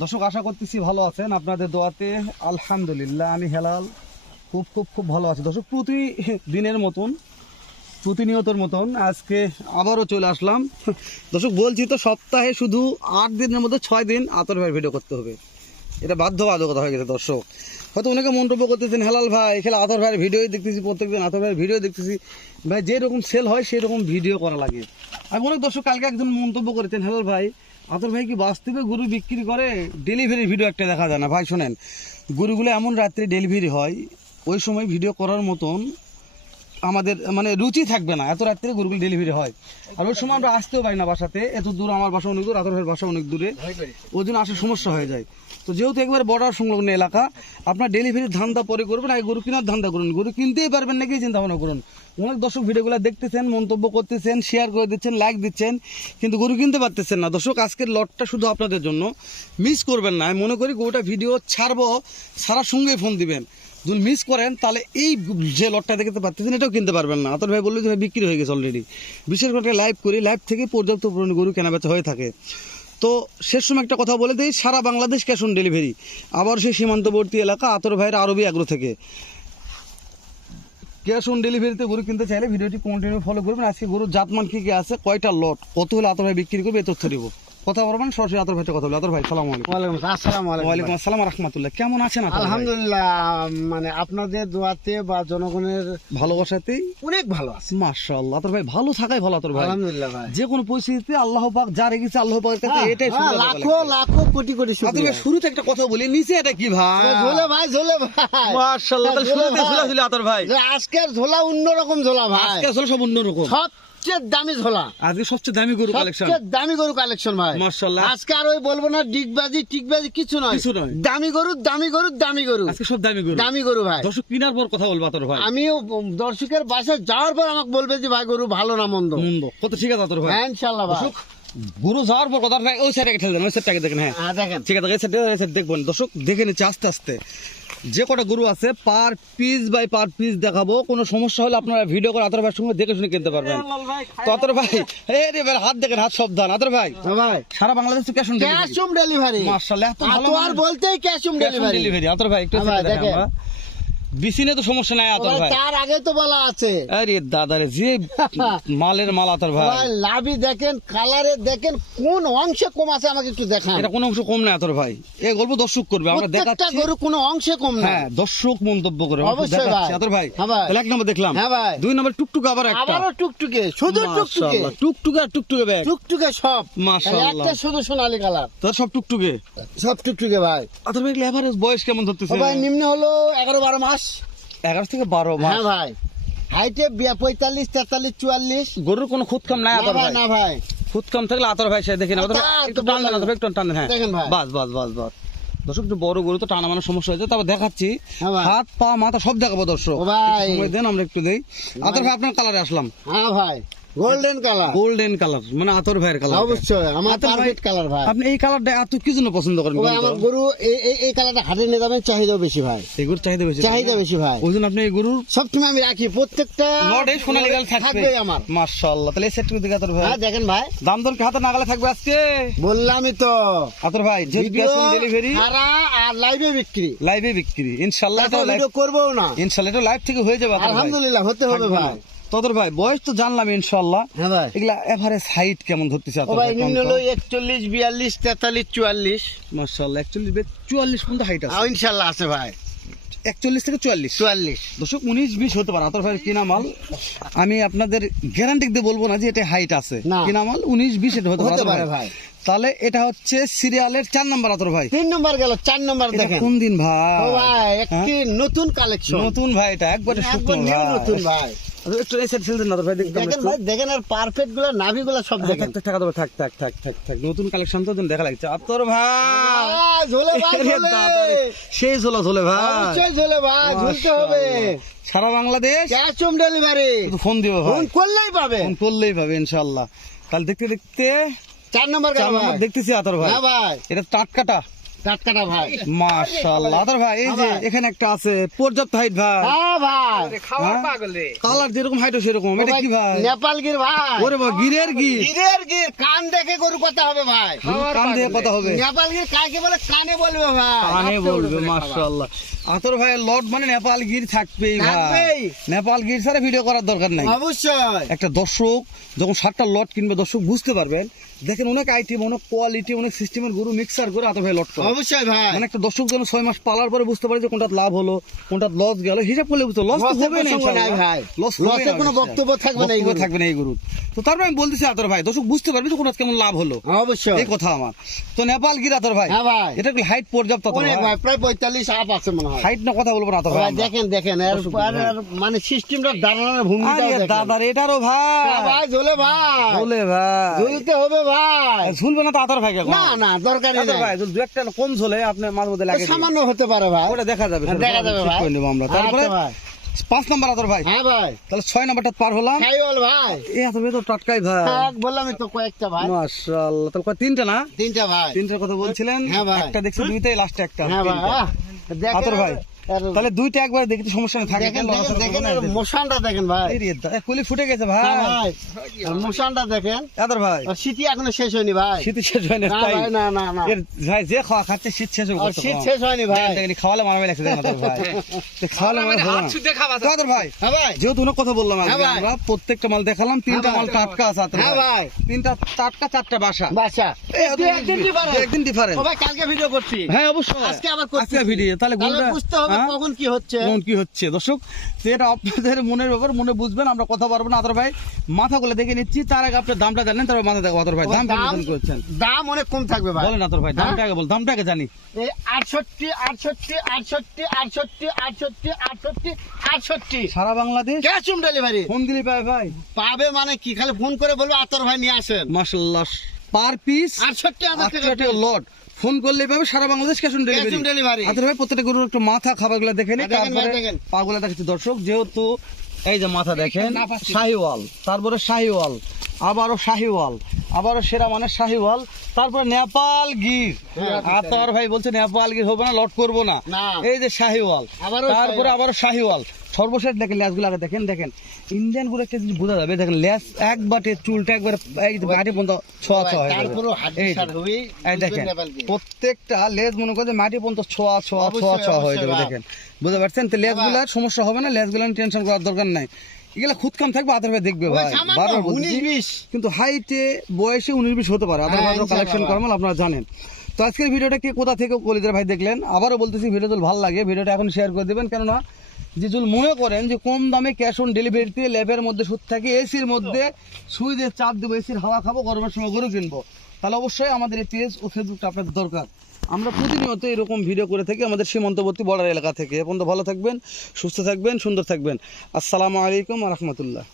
দর্শক আশা করতেছি ভালো আছেন, আপনাদের দোয়াতে আলহামদুলিল্লাহ আমি হেলাল খুব খুব খুব ভালো আছি। দর্শক প্রতিদিনের মতন প্রতিনিয়তর মতন আজকে আবারও চলে আসলাম। দর্শক বলছি তো সপ্তাহে শুধু 8 দিনের মধ্যে 6 দিন আতর ভাইয়ের ভিডিও করতে হবে, এটা বাধ্যবাধকতা হয়ে গেছে। দর্শক হয়তো অনেকে মন্তব্য করতেছেন হেলাল ভাই খেলে আতর ভাইয়ের ভিডিওই দেখতেছি, প্রত্যেকদিন আতর ভাইয়ের ভিডিও দেখতেছি, ভাই যেরকম সেল হয় সেই রকম ভিডিও করা লাগে। আমি অনেক দর্শক কালকে একজন মন্তব্য করেছেন হেলাল ভাই আতর ভাই কি বাস্তবে গরু বিক্রি করে, ডেলিভারির ভিডিও একটা দেখা যায় না। ভাই শোনেন, গরুগুলো এমন রাত্রে ডেলিভারি হয় ওই সময় ভিডিও করার মতন আমাদের মানে রুচি থাকবে না, এত রাত্রে গরুগুলো ডেলিভারি হয়। আর ওই সময় আমরা আসতেও পারি না বাসাতে, এত দূর, আমার বাসা অনেক দূর, আতর ভাইয়ের বাসা অনেক দূরে, ওই জন্য আসার সমস্যা হয়ে যায়। তো যেহেতু একবার বর্ডার সংলগ্ন এলাকা, আপনার ডেলিভারির ধান্দা পরে করবেন, আগে গরু কেনার ধান্দা করুন, গরু কিনতেই পারবেন নাকি চিন্তা ভাবনা করুন। অনেক দর্শক ভিডিওগুলো দেখতেছেন, মন্তব্য করতেছেন, শেয়ার করে দিচ্ছেন, লাইক দিচ্ছেন, কিন্তু গরু কিনতে পারতেছেন না। দর্শক আজকের লটটা শুধু আপনাদের জন্য, মিস করবেন না। আমি মনে করি গরুটা ভিডিও ছাড়বো সারার সঙ্গেই ফোন দিবেন, যদি মিস করেন তাহলে এই যে লটটা দেখতে পাচ্ছেন এটাও কিনতে পারবেন না। আতর ভাই বললো যে বিক্রি হয়ে গেছে অলরেডি। বিশেষ করে লাইভ করি, লাইভ থেকে পর্যাপ্ত পরিমাণে গরু কেনাবেচা হয়ে থাকে। তো শেষ সময় একটা কথা বলে দিই, সারা বাংলাদেশ ক্যাশ অন ডেলিভারি। আবার সেই সীমান্তবর্তী এলাকা আতর ভাইয়ের আরবি আগ্রহ থেকে ক্যাশ অন ডেলিভারিতে গরু কিনতে চাইলে ভিডিওটি কন্টিনিউ ফলো করবেন। আজকে গরুর জাতমান কি আছে, কয়টা লট, কত হলে আতর ভাই বিক্রি করবে, এই তথ্য দিব। কথা বলবেন সরাসরি আতর ভাইতে কথা বলি। আতর ভাই সালাম আলাইকুম। ওয়ালাইকুম আসসালাম রাহমাতুল্লাহ। কেমন আছেন? আলহামদুলিল্লাহ, মানে আপনাদের দোয়াতে বা জনগণের ভালোবাসাতেই অনেক ভালো আছে। মাশাআল্লাহ। আতর ভাই ভালো থাকাই ভালো। আতর ভাই আলহামদুলিল্লাহ ভাই, যে কোনো পরিস্থিতিতে আল্লাহ পাক যা রেখেছে আল্লাহ পাকের কাছে এটাই শুকর। লাখো লাখো কোটি কোটি আতর শুকরিয়া। ভাই শুরুতে একটা কথা বলি, নিচে এটা কি ভাই? ঝোলে ভাই, ঝোলে ভাই, মাশাআল্লাহ। তাহলে শুরুতে ঝোলা ঝুলি আতর ভাই, যে আজকের ঝোলা অন্যরকম ঝোলা ভাই, আজকে আসলে সব অন্যরকম, সবচেয়ে দামি ঝোলা, আজকে সবচেয়ে দামি গরু কালেকশন, সবচেয়ে দামি গরু কালেকশন ভাই। মাশাআল্লাহ। আজকে আর ওই বলবো না ডিগবাজি টিকবাজি কিছু নয়, কিছু নয়, দামি গরু দামি গরু দামি গরু, আজকে সব দামি গরু, দামি গরু ভাই। দর্শক কিনার পর কথা বলবো আতর ভাই, আমিও দর্শকের বাসায় যাওয়ার পর আমাকে বলবে যে ভাই গরু ভালো না মন্দ, মন্দ কত, ঠিক আছে আতর ভাই? হ্যাঁ ইনশাআল্লাহ ভাই। দর্শক গরু যাওয়ার পর কথা ভাই ওই সাইডে ঠেলে দেন, ওই সাইডটাকে দেখেন। হ্যাঁ দেখেন, ঠিক আছে, এই সাইড দেখবেন। দর্শক দেখে নিচ্ছে আস্তে আস্তে যে কটা গরু আছে per piece by per piece দেখাবো। কোনো সমস্যা হলে আপনারা ভিডিও করে আতর ভাইয়ের সঙ্গে দেখে শুনে কিনতে পারবেন। তো আতর ভাই এই রে ভাই হাত দেখেন, হাত সাবধান। আতর ভাই ভাই সারা বাংলাদেশ ক্যাশ অন ডেলিভারি, মাশাআল্লাহ, এত ভালো আর বলতেই ক্যাশ অন ডেলিভারি। আতর ভাই একটু দেখেন, বিসিনে তো সমস্যা নাই আতর ভাই, তার আগে তো বলা আছে। আরে দাদা রে, যে মালের মাল আতর ভাই, লাভি দেখেন, কালারে দেখেন, কোন অংশে কম আছে আমাকে একটু দেখান। এটা কোনো অংশ কম নাই আতর ভাই, এই গল্প দর্শক করবে, আমরা দেখাচ্ছি গরু কোনো অংশে কম না। হ্যাঁ দর্শক মন্তব্য করে অবশ্যই ভাই। আতর ভাই। হ্যাঁ ভাই, তাহলে 1 নম্বর দেখলাম, হ্যাঁ ভাই, 2 নম্বর টুকটুক, আবার একটা, আবারও টুকটুকে, শুধু টুকটুকে, মাশাআল্লাহ, টুকটুকে আর টুকটুকে ব্যাগ, টুকটুকে সব, মাশাআল্লাহ, একটা শুধু সোনালী কালার, তার সব টুকটুকে, সব টুকটুকে ভাই। আতর ভাই এভারেজ বয়স কেমন ধরতেছে? ভাই নিম্ন হলো 11-12 মাস। 11 থেকে 12 মাস। হ্যাঁ ভাই, হাইটে 45, 43, 44। গরুর কোনো খুদ কাম নাই আতর ভাই, না ভাই, খুদ কাম থাকলে আতর ভাই সে দেখেন, আতর ভাই একটু টান দেন, আতর ভাই একটু টান দেন। হ্যাঁ দেখেন ভাই, বাস বাস বাস বাস। দর্শক একটু বড় গরু তো টানা মানার সমস্যা হয়েছে, তারপর দেখাচ্ছি হ্যাঁ ভাই, হাত পা মাথা সব দেখাবো। দর্শক ও ভাই, একটু সময় দেন, আমরা একটু দেই। আতর ভাই আপনার কালারে আসলাম, হ্যাঁ ভাই, গোল্ডেন কালার, গোল্ডেন কালার, মানে আতর ভাইয়ের কালার। অবশ্যই আমার আতর ভাই, পারফেক্ট কালার ভাই। আপনি এই কালারটা এত কি জন্য পছন্দ করেন? ভাই আমার গরু এই কালারটা হাটের নিদামের চাহিদা বেশি ভাই, এই গরুর চাহিদা বেশি, চাহিদা বেশি ভাই, ওই জন্য আপনি এই গরুর সবসময় আমি রাখি, প্রত্যেকটা লটে সোনালী গাল থাকবে আমার। মাশাআল্লাহ। তাহলে এই সেটটুকু দিকে আতর ভাই, হ্যাঁ দেখেন ভাই, দাম দর কি হাতে নাগালে থাকবে আজকে? বললামই তো আতর ভাই যে ক্যাশ অন ডেলিভারি, সারা আর লাইভে বিক্রি, লাইভে বিক্রি, ইনশাআল্লাহ এটা লাইভ ভিডিও করবো না, ইনশাআল্লাহ এটা লাইভ থেকে হয়ে যাবে আতর ভাই, আলহামদুলিল্লাহ হতে হবে ভাই। তদর ভাই বয়স তো জানলাম ইনশাআল্লাহ, হ্যাঁ ভাই, এগুলা এভারেজ হাইট কেমন ধরতেছে ও আতর ভাই ভাই? নিম্ন হলো 41, 42, 43, 44। মাশাআল্লাহ 41 44 পর্যন্ত হাইট আছে, ইনশাআল্লাহ আছে ভাই, 41 থেকে 44। 44। দর্শক 19-20 হতে পারে আতর ভাইয়ের কিনা মাল, আমি আপনাদের গ্যারান্টি দিয়ে বলবো না যে এটা হাইট আছে, না। কিনা মাল 19-20 এটা হতে হতে পারে পারে ভাই। তাহলে এটা হচ্ছে সিরিয়ালের 4 নাম্বার আতর ভাই। 3 নম্বর গেল, 4 নম্বর এটা দেখেন কোন দিন ভাই? ও ভাই একটি নতুন কালেকশন, নতুন ভাই, এটা একবারে একবার শুকনো নিউ ভাই। নতুন ভাই। একটু এই সাইড ফেলতেন না আতর ভাই, দেখতে দেখেন ভাই, দেখেন আর পারফেক্ট গুলো, নাভি গুলো সব দেখেন। থাক আতর ভাই, থাক থাক থাক থাক থাক, নতুন কালেকশন তো দেখা লাগছে আতর ভাই। ঝোলে ভাই, আরে ঝোলে। দাদা রে, সেই ঝোলে ভাই, অবশ্যই ঝোলে ভাই, ঝুলতে হবে। সারা বাংলাদেশ ক্যাশ অন ডেলিভারি, শুধু ফোন দিও ভাই, ফোন করলেই পাবে, ফোন করলেই পাবে ইনশাআল্লাহ। তাহলে দেখতে দেখতে 4 নম্বর 4 গেল নাম্বার ভাই। দেখতেছি আতর ভাই, হ্যাঁ ভাই, এটা টাটকাটা টাটকাটা ভাই। মাশাআল্লাহ আতর ভাই এই যে হ্যাঁ ভাই। এখানে একটা আছে পর্যাপ্ত হাইট ভাই, হ্যাঁ ভাই, কালার যেরকম হাইট সেরকম, এটা কি ভাই? নেপাল গির ভাই। ওরে বাবা, গিরের গির, গিরের গির, কান দেখে গরু কথা হবে ভাই। কান দিয়ে কথা হবে, নেপাল গির কাকে বলে? কানে বলবে ভাই। কানে বলবে। মাশাআল্লাহ আতর ভাই লট মানে নেপাল গির থাকবেই ভাই, থাকবেই। নেপাল গির ছাড়া ভিডিও করার দরকার নাই। অবশ্যই। একটা দর্শক যখন 7টা লট কিনবে, দর্শক বুঝতে পারবেন, দেখেন অনেক আইটেম, অনেক কোয়ালিটি, অনেক সিস্টেমের গরু মিক্সার করে আতর ভাই লট করে। অবশ্যই ভাই। মানে একটা দর্শক যেন 6 মাস পালার পরে বুঝতে পারে যে কোনটা লাভ হলো, কোনটা লস গেল, হিসাব করলে বুঝতে লস তো লসের হবে না প্রসঙ্গ নাই ইনশাআল্লাহ ভাই। লস লসের কোনো বক্তব্য থাকবে না এই গরুর। থাকবে না এই গরু। তো তারপরে আমি বলতেছি আতর ভাই, দর্শক বুঝতে পারবে যে কোনটা কেমন লাভ হলো, অবশ্যই। এই কথা আমার। তো নেপাল গির আতর ভাই, হ্যাঁ ভাই। এটা কি হাইট পর্যাপ্ত আতর অনেক ভাই? ভাই, প্রায় 45 আপ আছে মনে হয়। হাইট না কথা বলবো না আতর ভাই ভাই আমরা। দেখেন দেখেন আর মানে সিস্টেমটা দাঁড়ানোর ভূমিকাও আরে দেখেন। দাদার এটারও ভাই, হ্যাঁ ভাই, ঝোলে ভাই, বলে ভাই ঝুলতে হবে ভাই। ঝুলবে না তো আতর ভাই এখন? না না, দরকারই আতর নাই। ভাই যদি দু একটা কম ঝোলে আপনি মাঝে মধ্যে লাগে দিবেন। সামান্য হতে পারে ভাই। ওটা দেখা যাবে, হ্যাঁ, দেখা যাবে ঠিক ভাই। করে নেবো আমরা। তারপরে আচ্ছা ভাই। 5 নাম্বার আতর ভাই, হ্যাঁ ভাই, তাহলে 6 নাম্বারটা পার হলাম। সাইওয়াল ভাই। এই আতর ভাই তো টাটকাই ভাই, বললামই তো কয়েকটা ভাই। মাশাআল্লাহ। তাহলে কয় তিনটা না? তিনটা ভাই। তিনটার কথা বলছিলেন, হ্যাঁ ভাই। একটা দেখছি দুইটাই, লাস্টে একটা। হ্যাঁ ভাই, তিনটা। দেখেন আতর ভাই, তাহলে দুইটা একবার দেখতে সমস্যা নেই, থাকে দেখেন দেখেন দেখেন আর মোশানটা দেখেন ভাই। কুলি ফুটে গেছে ভাই। হ্যাঁ ভাই, আর মোশানটা দেখেন। আতর ভাই আর শীতই এখনো শেষ হয়নি ভাই। শীত শেষ হয় না না তাই? ভাই, না না না, এর ভাই যে খাওয়া খাচ্ছে শীত শেষ হবে, আর শীত শেষ হয়নি ভাই। খাওয়ালে মারামারি লাগছে দেখেন আতর ভাই, তো খাওয়ালে মারামারি হবে না। তো আতর ভাই হ্যাঁ ভাই, যেহেতু অনেক কথা বললাম আজকে, হ্যাঁ ভাই। আমরা প্রত্যেকটা মাল দেখালাম, তিনটা হ্যাঁ মাল ভাই। টাটকা আছে আতর হ্যাঁ ভাই, ভাই, তিনটা টাটকা, 4টা বাসা। বাসা এই দুই একদিন difference। একদিন ডিফারেন্স। ও ভাই, কালকে ভিডিও করছি, হ্যাঁ অবশ্যই, আজকে আবার করছি। আজকে ভিডিও, তাহলে গরুটা বুঝতে হবে হ্যাঁ? কখন কি হচ্ছে। কোন কি হচ্ছে দর্শক, তো এটা আপনাদের মনের ব্যাপার, মনে বুঝবেন, আমরা কথা পারবো না। আতর ভাই মাথাগুলো দেখে নিচ্ছি, তার আগে আপনি দামটা জানেন, তারপর মাথা দেখো। আতর ভাই দাম কেমন করছেন দাম অনেক কম থাকবে ভাই। বলেন আতর ভাই, দামটা আগে বল, দামটা আগে জানি। এই 68 68 68 68 68 68 68 সারা Bangladesh cash on delivery phone দিলে পাবে ভাই, পাবে। মানে কি, খালি ফোন করে বলবো আতর ভাই নিয়ে আসেন। মাশাআল্লাহ, পার পিস 68,000 8 টাকা টাকা লট, ফোন করলেই পাবে, সারা Bangladesh cash on cash on delivery. আতর ভাই প্রত্যেকটা গরুর একটু মাথা খাবারগুলো দেখে নিই, দেখেন ভাই, তারপরে দেখেন। পাগুলা দেখাচ্ছি দর্শক। যেহেতু এই যে মাথা দেখেন, না পাচ্ছি। শাহিওয়াল, তারপরে শাহিওয়াল, আবারও শাহিওয়াল, আবারও সেরা মানে শাহিওয়াল, তারপরে নেপাল গির। আতর ভাই বলছে নেপাল গির হবে না, লট করবো না। না। এই যে শাহিওয়াল, আবারও তারপরে শাহিওয়াল। আবারও শাহিওয়াল। সর্বশেষ দেখেন লেজগুলো আগে দেখেন, দেখেন ইন্ডিয়ান গুলো একটা জিনিস বোঝা যাবে, দেখেন লেজ একবারে, চুলটা একবারে এই যে মাটি পর্যন্ত ছোঁয়া ছোঁয়া হয়ে যাবে। তারপরও হাড্ডি এই যে, সার হবেই, এই দেখেন নেপাল গির। প্রত্যেকটা লেজ মনে করে যে মাটি পর্যন্ত ছোঁয়া ছোঁয়া ছোঁয়া অবশ্যই, ছোঁয়া হয়ে যাবে, অবশ্যই দেখেন বুঝতে পারছেন? তো লেজগুলার সমস্যা হবে না, লেজগুলো টেনশন করার দরকার নাই, এগুলা খুদকাম থাকবে, আতর ভাই দেখবে ওই ভাই, সামান্য বারবার বলছি। 19-20 কিন্তু হাইটে বয়সে 19-20 হতে পারে, আতর হ্যাঁ, ভাই ইনশাআল্লাহ কালেকশন ভাই। করামাল আপনারা জানেন। তো আজকের ভিডিওটা কে কোথা থেকে কলিদার ভাই দেখলেন, আবারও বলতেছি ভিডিও যদি ভালো লাগে ভিডিওটা এখন শেয়ার করে দেবেন, কেননা যে যদি মনে করেন যে কম দামে ক্যাশ অন ডেলিভারিতে ল্যাবের মধ্যে সুদ থাকে, এসির মধ্যে সুইচে চাপ দেবো, এসির হাওয়া খাবো, গরমের সময় গরু কিনবো, তাহলে অবশ্যই আমাদের এই পেজ ও ফেসবুকটা আপনাদের দরকার। আমরা প্রতিনিয়ত এরকম ভিডিও করে থাকি আমাদের সীমান্তবর্তী বর্ডার এলাকা থেকে। এখন তো ভালো থাকবেন, সুস্থ থাকবেন, সুন্দর থাকবেন। আসসালামু আলাইকুম ওয়া রাহমাতুল্লাহ।